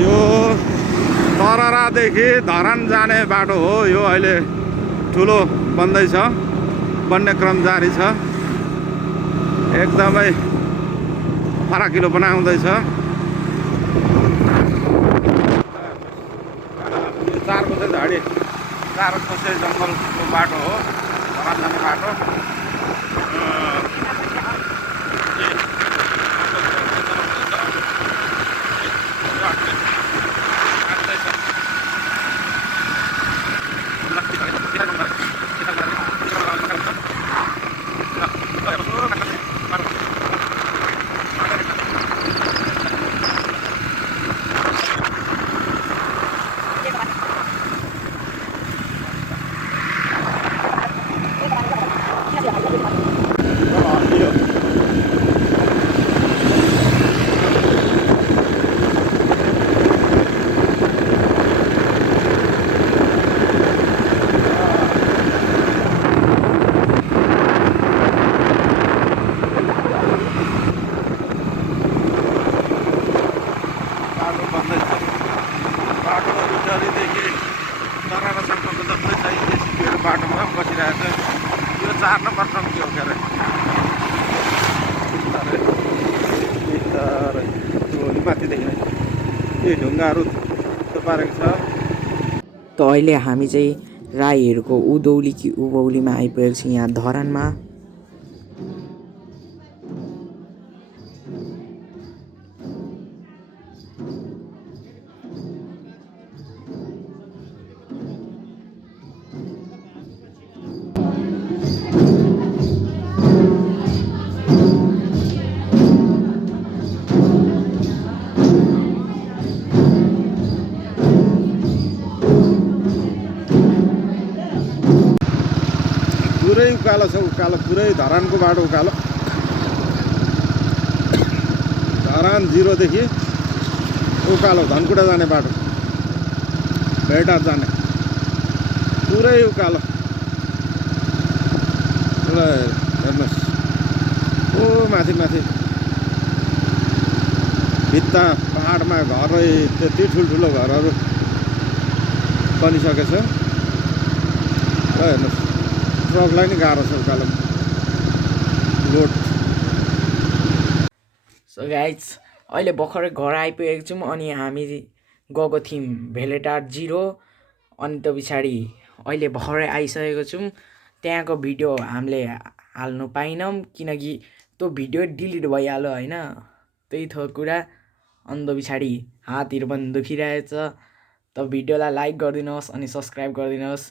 यो तररादेखि धरान जाने बाटो हो यो अहिले ठुलो बन्दैछ बन्ने क्रम जारी छ एकदमै फराकिलो बनाउँदैछ यो 4 बजे झाडी 4 बजे जङ्गलको बाटो हो धरान जाने बाटो बाटोमा बसिरहेको छ यो 4 नम्बर क्रम के हो के अरे माथिदेखि यो ढुङ्गाहरू पारेको छ त अहिले हामी चाहिँ राईहरूको उधौली कि उभौलीमा आइपुगेको छ यहाँ धरानमा पुरै उकालो छ उकालो पुरै धरानको बाटो उकालो धरान 0 देखि उकालो धनकुटा जाने बाटो भेटार जाने पुरै उकालो हेर्नुहोस् ओ माथि माथि भित्ता पहाडमा घरै त्यति ठुल्ठुलो घरहरू बनिसकेछ हेर्नुहोस् ट्रकलाई नि गाह्रो छ उकालो लोड सो गाइज अहिले भर्खरै घर आइपुगेको छौँ अनि हामी गएको थियौँ भेलेटार 0 अनि त्यो पछाडि अहिले भर्खरै आइसकेको छौँ त्यहाँको भिडियो हामीले हाल्नु पाइनौँ किनकि त्यो भिडियो डिलिट भइहाल्यो होइन त्यही थो कुरा अनि त्यो पछाडि हातहरू पनि दुखिरहेछ त भिडियोलाई लाइक गरिदिनुहोस् अनि सब्सक्राइब गरिदिनुहोस्